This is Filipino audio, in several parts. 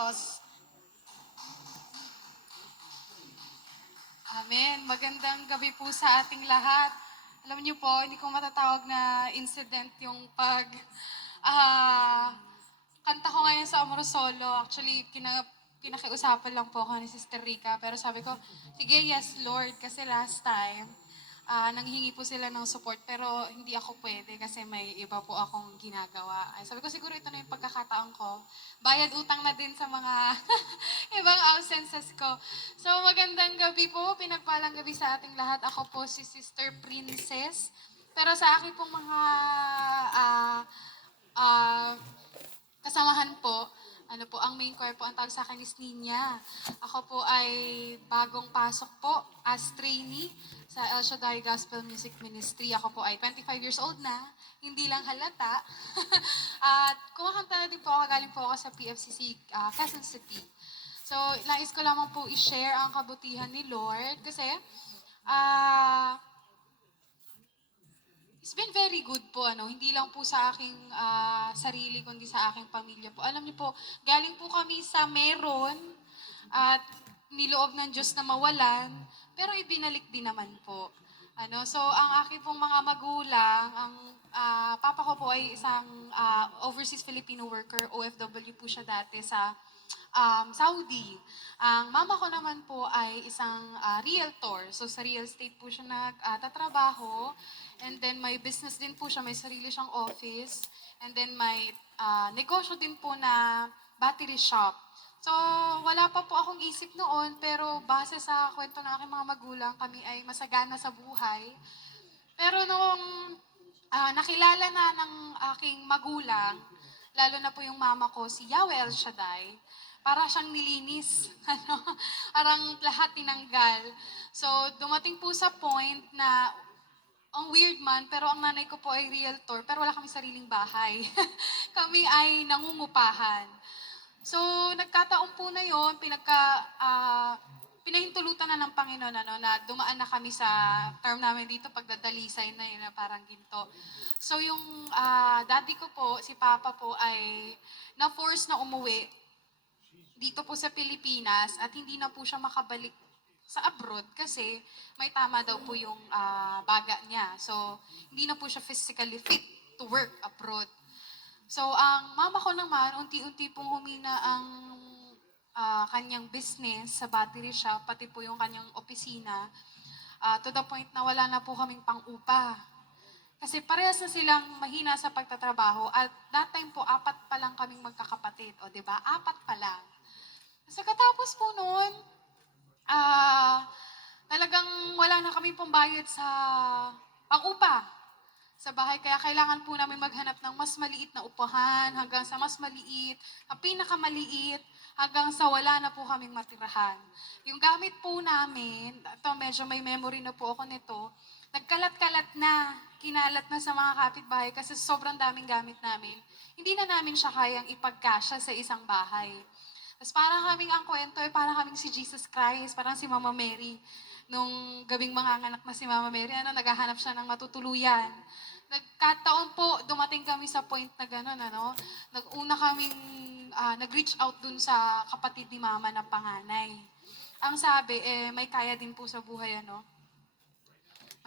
Santos. Amen. Magandang gabi po sa ating lahat. Alam niyo po, hindi ko matatawag na incident yung pag ah kanta ko ngayon sa Amoro Solo. Actually, kina, pinakiusapan lang po ako ni Sister Rica. Pero sabi ko, sige, yes, Lord. Kasi last time, ah nanghingi po sila ng support. Pero hindi ako pwede kasi may iba po akong ginagawa. Ay, sabi ko, siguro ito na yung pagkakataon ko. Bayad utang na din sa mga ibang absences ko. So, magandang gabi po. Pinagpalang gabi sa ating lahat. Ako po si Sister Princess. Pero sa akin pong mga ah ah, kasamahan po, ano choir po, ang tawag sa akin is Ninya. Ako po ay bagong pasok po as trainee sa El Shaddai Gospel Music Ministry. Ako po ay 25 years old na, hindi lang halata. At kumakanta na din po ako, galing po ako sa PFCC uh, Quezon City. So, nais ko lamang po i-share ang kabutihan ni Lord kasi ah It's been very good po, ano, hindi lang po sa aking ah, sarili, kundi sa aking pamilya po. Alam niyo po, galing po kami sa meron at niloob ng Diyos na mawalan, pero ibinalik din naman po. Ano, so, ang aking pong mga magulang, ang ah, papa ko po ay isang ah, overseas Filipino worker, OFW po siya dati sa um, Saudi. Ang mama ko naman po ay isang ah, realtor. So sa real estate po siya nagtatrabaho. And then may business din po siya, may sarili siyang office. And then may ah, negosyo din po na battery shop. So, wala pa po akong isip noon, pero base sa kwento ng aking mga magulang, kami ay masagana sa buhay. Pero nung ah, nakilala na ng aking magulang, lalo na po yung mama ko, si Yahweh El Shaddai, para siyang nilinis. Ano? Parang lahat tinanggal. So, dumating po sa point na ang weird man, pero ang nanay ko po ay realtor, pero wala kami sariling bahay. kami ay nangungupahan. So, nagkataon po na yon pinagka, ah, pinahintulutan na ng Panginoon ano, na dumaan na kami sa term namin dito, pagdadalisay na yun, parang ginto. So, yung ah, daddy ko po, si Papa po, ay na-force na umuwi dito po sa Pilipinas at hindi na po siya makabalik sa abroad kasi may tama daw po yung ah, baga niya. So, hindi na po siya physically fit to work abroad. So, ang mama ko naman, unti-unti pong humina ang ah, kanyang business sa battery shop, pati po yung kanyang opisina, ah, to the point na wala na po kaming pang-upa. Kasi parehas na silang mahina sa pagtatrabaho at that time po, apat pa lang kaming magkakapatid. O, di ba? Apat pa lang. So, katapos po noon, ah, talagang wala na kami pambayad sa pang-upa sa bahay. Kaya kailangan po namin maghanap ng mas maliit na upahan hanggang sa mas maliit, ang pinakamaliit, hanggang sa wala na po kaming matirahan. Yung gamit po namin, ito medyo may memory na po ako nito, nagkalat-kalat na, kinalat na sa mga kapitbahay kasi sobrang daming gamit namin. Hindi na namin siya kayang ipagkasya sa isang bahay. Tapos parang kaming ang kwento, eh, parang kaming si Jesus Christ, parang si Mama Mary. Nung gabing mga anak na si Mama Mary, ano, naghahanap siya ng matutuluyan. Nagkataon po, dumating kami sa point na gano'n, ano, nag-una kaming, ah, nag-reach out dun sa kapatid ni Mama na panganay. Ang sabi, eh, may kaya din po sa buhay, ano,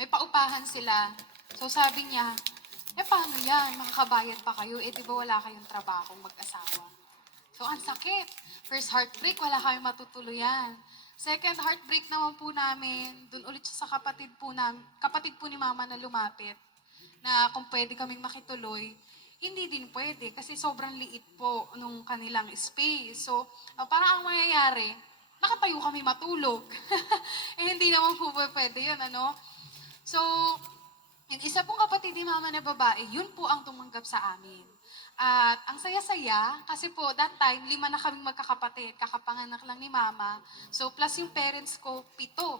may paupahan sila. So sabi niya, eh paano yan? Makakabayad pa kayo? Eh di ba wala kayong trabaho mag-asawa? So ang sakit. First heartbreak, wala kayong matutuluyan. Second heartbreak naman po namin, dun ulit sa kapatid po namin, kapatid po ni mama na lumapit, na kung pwede kaming makituloy, hindi din pwede kasi sobrang liit po nung kanilang space. So, uh, parang ang mangyayari, nakatayo kami matulog. eh, hindi naman po pwede yun, ano? So, yung isa pong kapatid ni mama na babae, yun po ang tumanggap sa amin. At ang saya-saya, kasi po that time, lima na kaming magkakapatid, kakapanganak lang ni mama. So, plus yung parents ko, pito.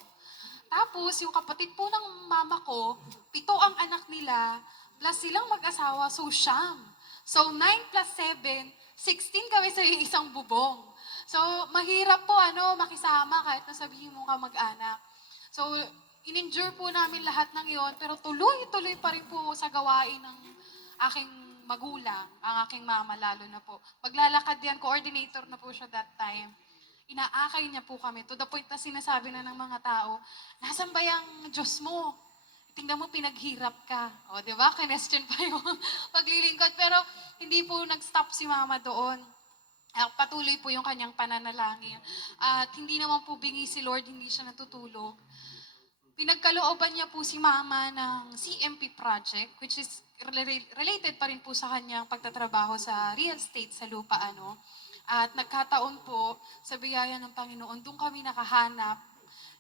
Tapos, yung kapatid po ng mama ko, pito ang anak nila, plus silang mag-asawa, so siyam. So, 9 plus 7, 16 kami sa isang bubong. So, mahirap po ano, makisama kahit na sabihin mo ka mag-anak. So, in-endure po namin lahat ng iyon, pero tuloy-tuloy pa rin po sa gawain ng aking magulang, ang aking mama lalo na po. Maglalakad yan, coordinator na po siya that time. Inaakay niya po kami to the point na sinasabi na ng mga tao, nasan ba yung Diyos mo? Tingnan mo, pinaghirap ka. O, di ba? Kinestyon pa yung paglilingkod. Pero hindi po nag-stop si mama doon. Ah, patuloy po yung kanyang pananalangin. At hindi naman po bingi si Lord, hindi siya natutulog. Pinagkalooban niya po si mama ng CMP project, which is rela- related pa rin po sa kanyang pagtatrabaho sa real estate sa lupa. Ano. At nagkataon po, sa biyaya ng Panginoon, doon kami nakahanap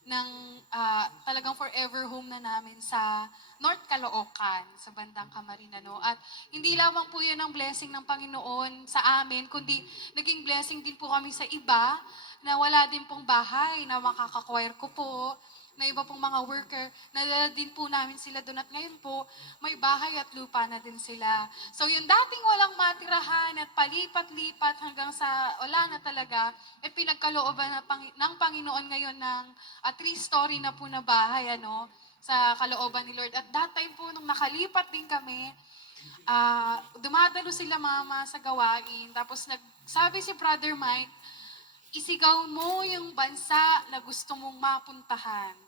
ng ah, talagang forever home na namin sa North Caloocan, sa bandang Camarines. At hindi lamang po yun ang blessing ng Panginoon sa amin, kundi naging blessing din po kami sa iba na wala din pong bahay na makakakwire ko po, na iba pong mga worker, nadala din po namin sila doon at ngayon po, may bahay at lupa na din sila. So yung dating walang matirahan at palipat-lipat hanggang sa wala na talaga, eh pinagkalooban na Pangi- ng Panginoon ngayon ng a three-story na po na bahay, ano, sa kalooban ni Lord. At that time po, nung nakalipat din kami, ah dumadalo sila mama sa gawain. Tapos nagsabi si Brother Mike, isigaw mo yung bansa na gusto mong mapuntahan.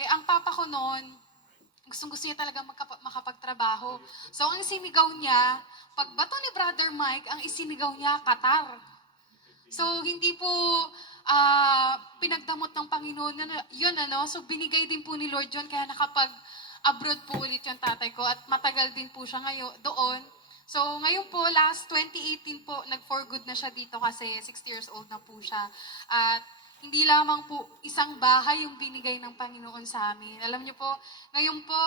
Eh, ang papa ko noon, gustong gusto niya talaga magkapa- makapagtrabaho. So, ang isinigaw niya, pagbato ni Brother Mike, ang isinigaw niya, Qatar. So, hindi po ah, pinagdamot ng Panginoon na yun, ano? So, binigay din po ni Lord yun, kaya nakapag abroad po ulit yung tatay ko at matagal din po siya ngayon doon. So, ngayon po, last 2018 po, nag-for good na siya dito kasi 60 years old na po siya. At hindi lamang po isang bahay yung binigay ng Panginoon sa amin. Alam niyo po, ngayon po,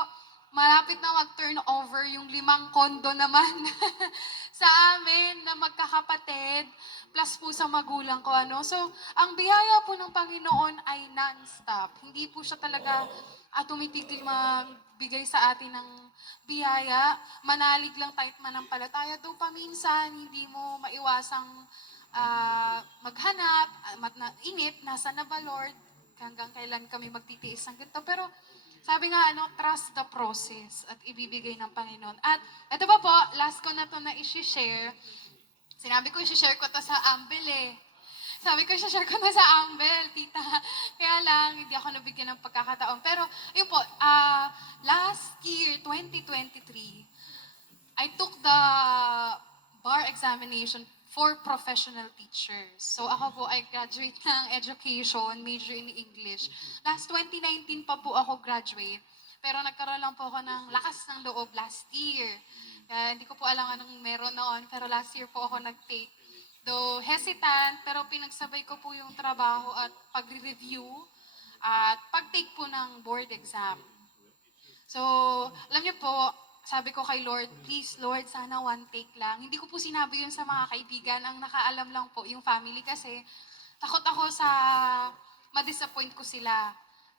malapit na mag-turn over yung limang kondo naman sa amin na magkakapatid plus po sa magulang ko. Ano? So, ang biyaya po ng Panginoon ay non-stop. Hindi po siya talaga at tumitigil magbigay sa atin ng biyaya. Manalig lang tayo at manampalataya. Doon pa minsan, hindi mo maiwasang ah, maghanap, ah, mat na, inip, nasa na ba Lord? Hanggang kailan kami magtitiis ng ganito. Pero sabi nga, ano, trust the process at ibibigay ng Panginoon. At ito pa po, last ko na to na isi-share. Sinabi ko, isi-share ko to sa Ambel eh. Sabi ko, isi-share ko na sa Ambel, tita. Kaya lang, hindi ako nabigyan ng pagkakataon. Pero, yun po, ah, last year, 2023, I took the bar examination for professional teachers. So ako po ay graduate ng education, major in English. Last 2019 pa po ako graduate. Pero nagkaroon lang po ako ng lakas ng loob last year. Kaya hindi ko po alam anong meron noon, pero last year po ako nag-take. Though hesitant, pero pinagsabay ko po yung trabaho at pagre-review at pag-take po ng board exam. So, alam niyo po, sabi ko kay Lord, please Lord, sana one take lang. Hindi ko po sinabi yun sa mga kaibigan. Ang nakaalam lang po, yung family kasi, takot ako sa ma-disappoint ko sila.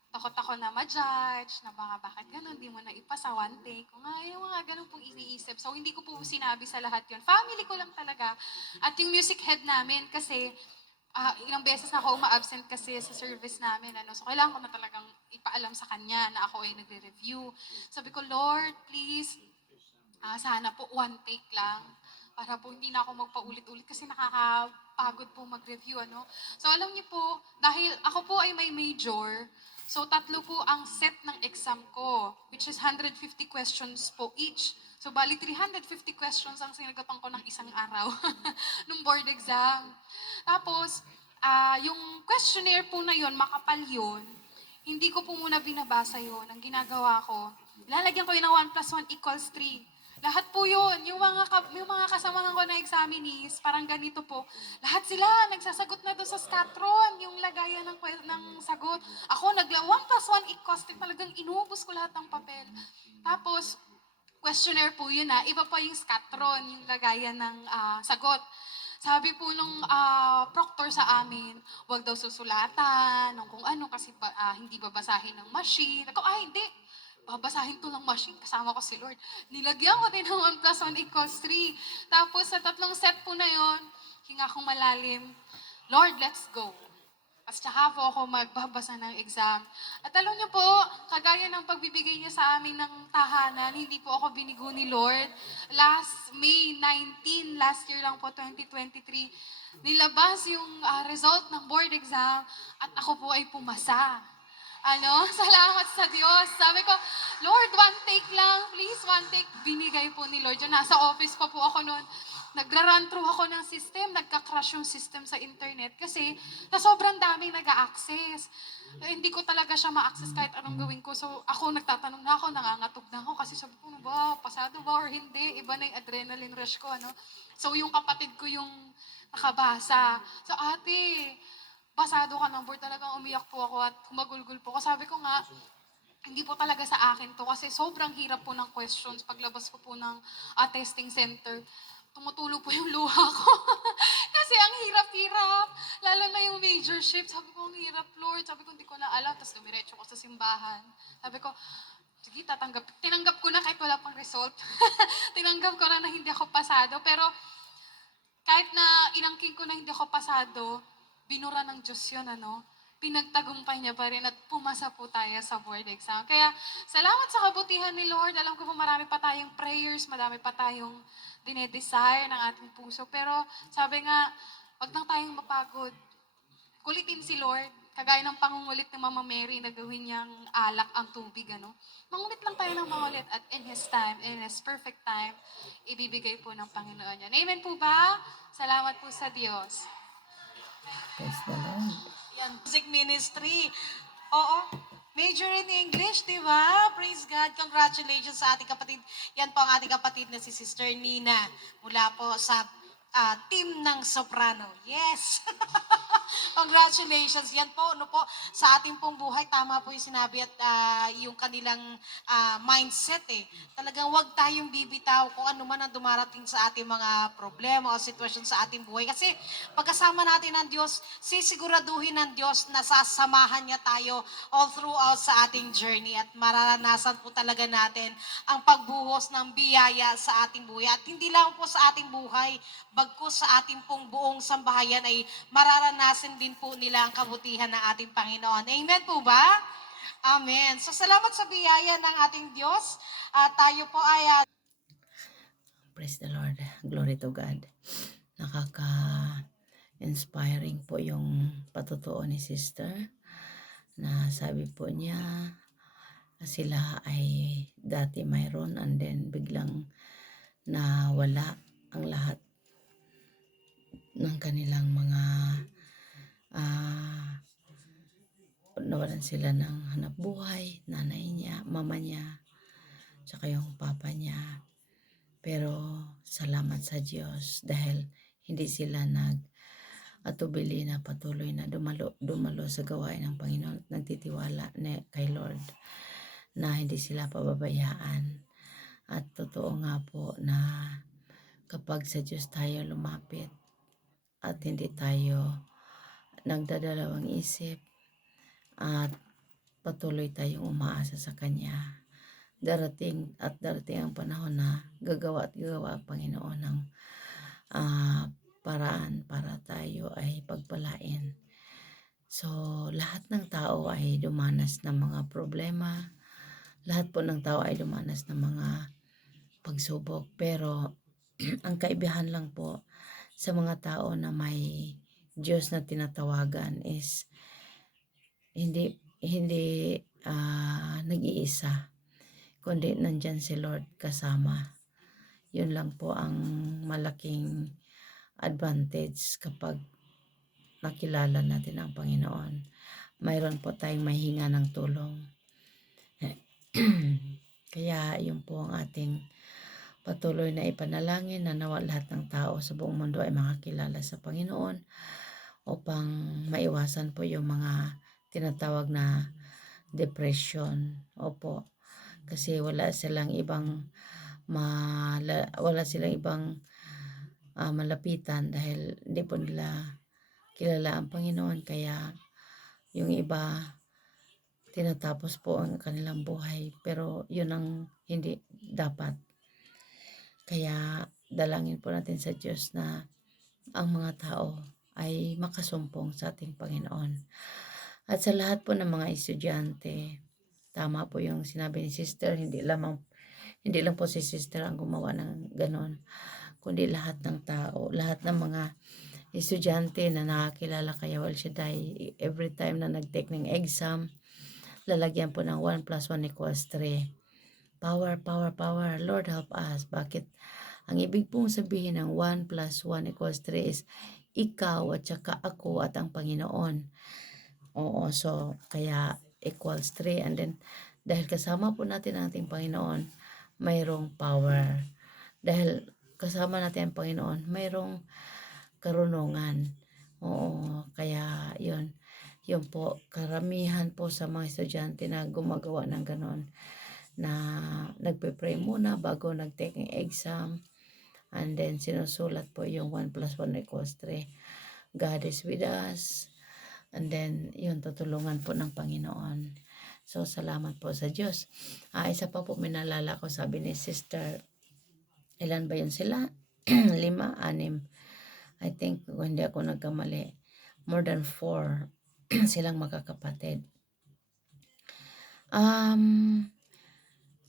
Takot ako na ma-judge, na mga bakit ganun, di mo na ipasa one take. Kung nga, yung mga ganun pong iniisip. So, hindi ko po sinabi sa lahat yun. Family ko lang talaga. At yung music head namin, kasi ah, ilang beses na ako uma-absent kasi sa service namin. Ano. So, kailangan ko na talagang ipaalam sa kanya na ako ay nagre-review. Sabi ko, Lord, please, ah, sana po one take lang para po hindi na ako magpaulit-ulit kasi nakakapagod po mag-review. Ano? So, alam niyo po, dahil ako po ay may major, so tatlo po ang set ng exam ko, which is 150 questions po each. So, bali 350 questions ang sinagapan ko ng isang araw nung board exam. Tapos, ah, yung questionnaire po na yon makapal yun, hindi ko po muna binabasa yon Ang ginagawa ko, lalagyan ko yun ng 1 plus 1 equals 3. Lahat po yun. Yung mga, yung mga kasamahan ko na examinees, parang ganito po. Lahat sila, nagsasagot na doon sa scatron, yung lagayan ng, ng sagot. Ako, nagla 1 plus 1 equals 3, talagang inubos ko lahat ng papel. Tapos, questionnaire po yun ah. Iba pa yung scatron, yung lagayan ng ah, sagot. Sabi po nung ah, proctor sa amin, wag daw susulatan, ng kung ano, kasi ba, ah, hindi babasahin ng machine. Ako, ah, hindi. Babasahin to ng machine, kasama ko si Lord. Nilagyan ko din ng 1 plus 1 equals 3. Tapos sa tatlong set po na yon, hinga akong malalim, Lord, let's go. At saka po ako magbabasa ng exam. At alam niyo po, kagaya ng pagbibigay niya sa amin ng tahanan, hindi po ako binigo ni Lord. Last May 19, last year lang po, 2023, nilabas yung ah, result ng board exam at ako po ay pumasa. Ano, salamat sa Diyos. Sabi ko, Lord, one take lang, please, one take. Binigay po ni Lord. Yun, nasa office pa po ako noon. Nagra-run through ako ng system, nagka-crash yung system sa internet kasi sa sobrang daming nag-access. Eh, hindi ko talaga siya ma-access kahit anong gawin ko. So ako nagtatanong na ako, nangangatog na ako kasi sabi ko, "Ano ba, pasado ba or hindi? Iba na yung adrenaline rush ko, ano? So yung kapatid ko yung nakabasa. So ate, basado ka ng board, talagang umiyak po ako at humagulgul po ako. Sabi ko nga, hindi po talaga sa akin to kasi sobrang hirap po ng questions paglabas ko po ng ah, testing center. Tumutulo po yung luha ko. kasi ang hirap-hirap. Lalo na yung major shift. Sabi ko, ang hirap, Lord. Sabi ko, hindi ko na alam. Tapos dumiretso ko sa simbahan. Sabi ko, sige, tatanggap. Tinanggap ko na kahit wala pang result. Tinanggap ko na na hindi ako pasado. Pero kahit na inangking ko na hindi ako pasado, binura ng Diyos yun, ano? Pinagtagumpay niya pa rin at pumasa po tayo sa board exam. Kaya, salamat sa kabutihan ni Lord. Alam ko po marami pa tayong prayers, marami pa tayong dinedesire ng ating puso. Pero, sabi nga, wag lang tayong mapagod. Kulitin si Lord. Kagaya ng pangungulit ni Mama Mary na gawin niyang alak ang tubig, ano? Mangulit lang tayo ng mangulit at in His time, in His perfect time, ibibigay po ng Panginoon yan. Amen po ba? Salamat po sa Diyos. Praise the Lord. Yan, music ministry. Oo. Major in English, di ba? Praise God. Congratulations sa ating kapatid. Yan po ang ating kapatid na si Sister Nina mula po sa ah, team ng soprano. Yes! Congratulations. Yan po, ano po, sa ating pong buhay, tama po yung sinabi at ah, yung kanilang ah, mindset eh. Talagang wag tayong bibitaw kung ano man ang dumarating sa ating mga problema o sitwasyon sa ating buhay. Kasi pagkasama natin ng Diyos, sisiguraduhin ng Diyos na sasamahan niya tayo all throughout sa ating journey at mararanasan po talaga natin ang pagbuhos ng biyaya sa ating buhay. At hindi lang po sa ating buhay, bagkus sa ating pong buong sambahayan ay mararanasan din po nila ang kabutihan ng ating Panginoon. Amen po ba? Amen. So salamat sa biyaya ng ating Diyos. At tayo po ay ah, Praise the Lord. Glory to God. Nakaka-inspiring po yung patutuo ni sister na sabi po niya sila ay dati mayroon and then biglang nawala ang lahat ng kanilang mga ah nawalan sila ng hanap buhay, nanay niya, mama niya, tsaka yung papa niya. Pero salamat sa Diyos dahil hindi sila nag atubili na patuloy na dumalo, dumalo sa gawain ng Panginoon at nagtitiwala na kay Lord na hindi sila pababayaan. At totoo nga po na kapag sa Diyos tayo lumapit at hindi tayo nagdadalawang isip at patuloy tayong umaasa sa Kanya darating at darating ang panahon na gagawa at gagawa ang Panginoon ng ah, paraan para tayo ay pagpalain. So, lahat ng tao ay dumanas ng mga problema. Lahat po ng tao ay dumanas ng mga pagsubok. Pero, ang kaibahan lang po sa mga tao na may Diyos na tinatawagan is hindi hindi ah, nag-iisa kundi nandyan si Lord kasama. Yun lang po ang malaking advantage kapag nakilala natin ang Panginoon. Mayroon po tayong mahinga ng tulong. Kaya yun po ang ating patuloy na ipanalangin na nawa lahat ng tao sa buong mundo ay makakilala sa Panginoon upang maiwasan po yung mga tinatawag na depression. Opo. Kasi wala silang ibang mala, wala silang ibang ah, malapitan dahil hindi po nila kilala ang Panginoon. Kaya yung iba tinatapos po ang kanilang buhay. Pero yun ang hindi dapat kaya dalangin po natin sa Diyos na ang mga tao ay makasumpong sa ating Panginoon. At sa lahat po ng mga estudyante, tama po yung sinabi ni sister, hindi lamang hindi lang po si sister ang gumawa ng ganon, kundi lahat ng tao, lahat ng mga estudyante na nakakilala kay Yawal Shaddai, every time na nag-take ng exam, lalagyan po ng 1 plus 1 equals 3. Power, power, power. Lord help us. Bakit? Ang ibig pong sabihin ng 1 plus 1 equals 3 is ikaw at saka ako at ang Panginoon. Oo, so kaya equals 3 and then dahil kasama po natin ang ating Panginoon, mayroong power. Dahil kasama natin ang Panginoon, mayroong karunungan. Oo, kaya yun. Yun po, karamihan po sa mga estudyante na gumagawa ng ganon na nagpe-pray muna bago nag-take ng exam and then sinusulat po yung 1 plus 1 equals 3. God is with us. And then, yun, tutulungan po ng Panginoon. So, salamat po sa Diyos. Ah, isa pa po minalala ko, sabi ni sister, ilan ba yun sila? Lima, anim. I think, kung hindi ako nagkamali, more than four silang magkakapatid. Um,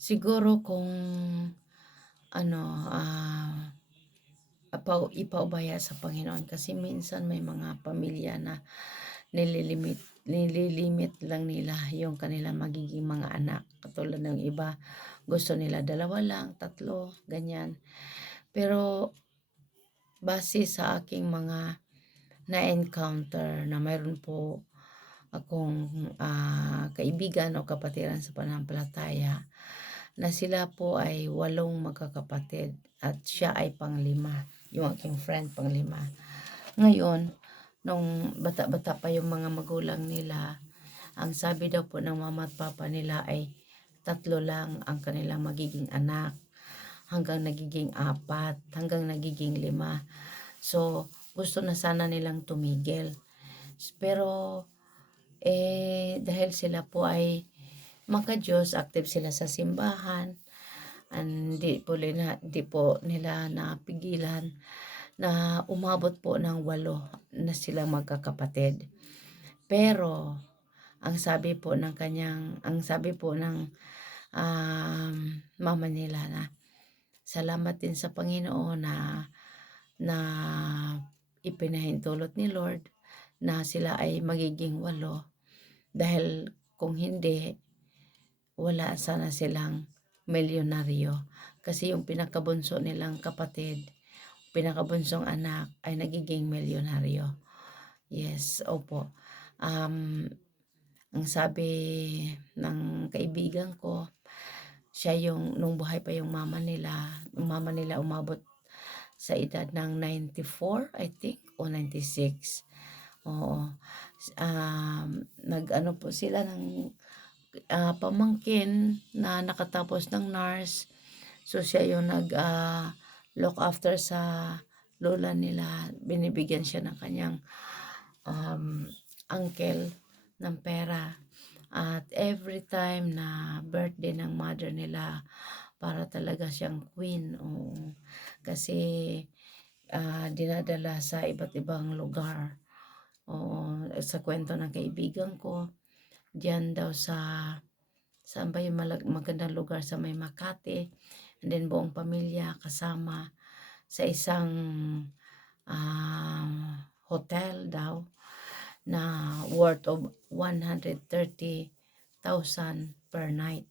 siguro kung ano, ah, apaw, ipaubaya sa Panginoon kasi minsan may mga pamilya na nililimit nililimit lang nila yung kanilang magiging mga anak. Katulad ng iba, gusto nila dalawa lang, tatlo, ganyan. Pero base sa aking mga na-encounter na mayroon po akong ah, kaibigan o kapatiran sa panampalataya na sila po ay walong magkakapatid at siya ay panglima, yung aking friend panglima. Ngayon, nung bata-bata pa yung mga magulang nila, ang sabi daw po ng mama at papa nila ay tatlo lang ang kanilang magiging anak hanggang nagiging apat, hanggang nagiging lima. So, gusto na sana nilang tumigil. Pero, eh, dahil sila po ay maka-Diyos, active sila sa simbahan, hindi po nila, di po nila napigilan na umabot po ng walo na silang magkakapatid. Pero, ang sabi po ng kanyang, ang sabi po ng um, mama nila na, salamat din sa Panginoon na, na ipinahintulot ni Lord na sila ay magiging walo. Dahil kung hindi, wala sana silang milyonaryo. Kasi yung pinakabunso nilang kapatid, pinakabunsong anak ay nagiging milyonaryo. Yes, opo. Um, ang sabi ng kaibigan ko, siya yung, nung buhay pa yung mama nila, yung mama nila umabot sa edad ng 94, I think, o 96. Oo. Um, nag-ano po sila ng ah, pamangkin na nakatapos ng nurse. So, siya yung nag ah, look after sa lola nila. Binibigyan siya ng kanyang um, uncle ng pera. At every time na birthday ng mother nila, para talaga siyang queen. Oo. Kasi ah, dinadala sa iba't ibang lugar. Oo, sa kwento ng kaibigan ko, diyan daw sa saan ba yung malag, magandang lugar sa may Makati and then buong pamilya kasama sa isang ah, hotel daw na worth of 130,000 per night.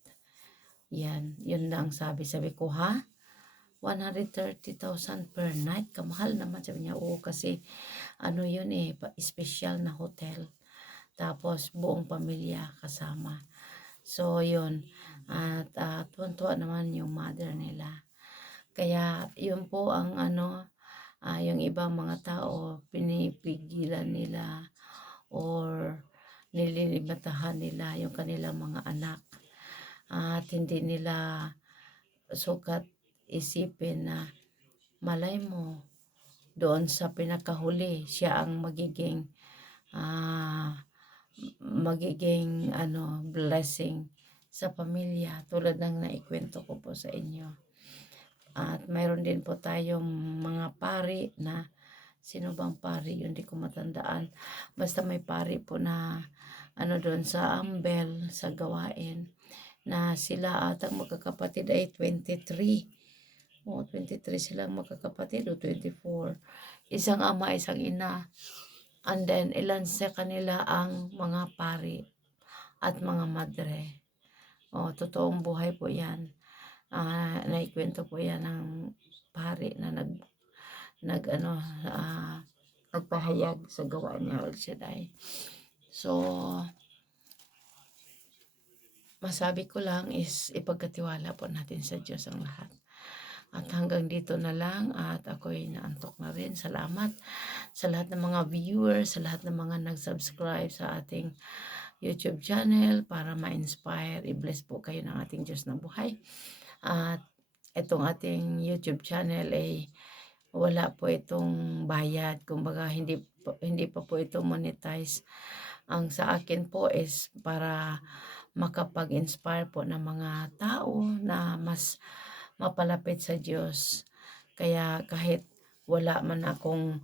Yan, yun lang sabi. Sabi ko, ha? 130,000 per night? Kamahal naman. Sabi niya, oo, kasi ano yun eh, special na hotel. Tapos, buong pamilya kasama. So, yun. At uh, tuwan-tuwa naman yung mother nila. Kaya, yun po ang ano, ah, yung ibang mga tao, pinipigilan nila or nililimatahan nila yung kanilang mga anak. At hindi nila sukat isipin na malay mo doon sa pinakahuli siya ang magiging ah, magiging ano blessing sa pamilya tulad ng naikwento ko po sa inyo. At mayroon din po tayong mga pari na sino bang pari yun, hindi ko matandaan. Basta may pari po na ano doon sa Ambel, sa gawain, na sila atang magkakapatid ay 23. O, 23 silang magkakapatid o 24. Isang ama, isang ina. And then, ilan sa kanila ang mga pari at mga madre. O, totoong buhay po yan. Ah, naikwento po yan ng pari na nag nag ano ah, nagpahayag sa gawa niya El Shaddai. So masabi ko lang is ipagkatiwala po natin sa Diyos ang lahat. At hanggang dito na lang at ako'y naantok na rin. Salamat sa lahat ng mga viewers, sa lahat ng mga nag-subscribe sa ating YouTube channel para ma-inspire, i-bless po kayo ng ating Diyos na buhay. At itong ating YouTube channel ay wala po itong bayad. Kumbaga, hindi, po- hindi pa po ito monetize. Ang sa akin po is para makapag-inspire po ng mga tao na mas mapalapit sa Diyos. Kaya kahit wala man akong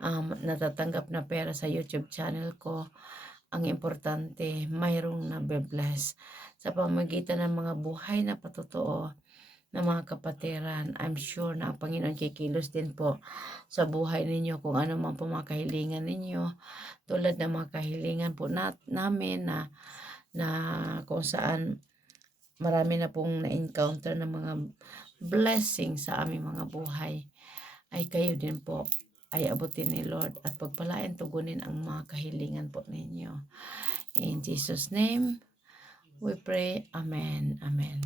um, natatanggap na pera sa YouTube channel ko, ang importante, mayroong nabe-bless sa pamagitan ng mga buhay na patotoo ng mga kapatiran. I'm sure na ang Panginoon kikilos din po sa buhay ninyo kung ano man po mga kahilingan ninyo. Tulad ng mga kahilingan po nat namin na, na kung saan marami na pong na-encounter ng mga blessing sa aming mga buhay ay kayo din po ay abutin ni Lord at pagpalain tugunin ang mga kahilingan po ninyo. In Jesus' name, we pray. Amen. Amen.